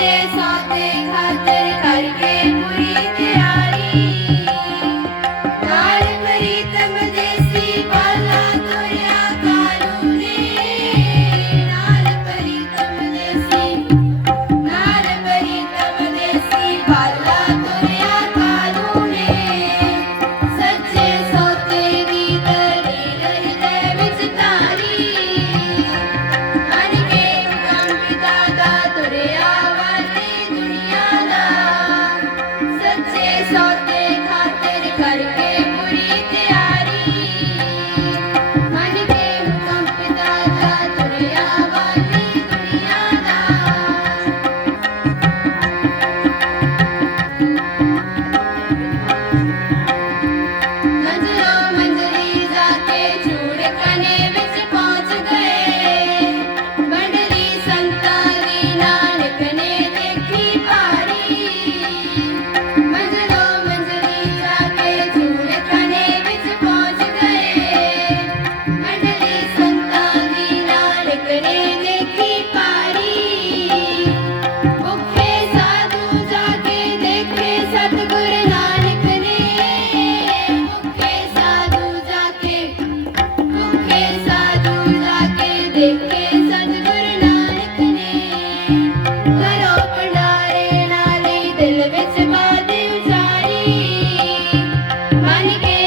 Gracias. Money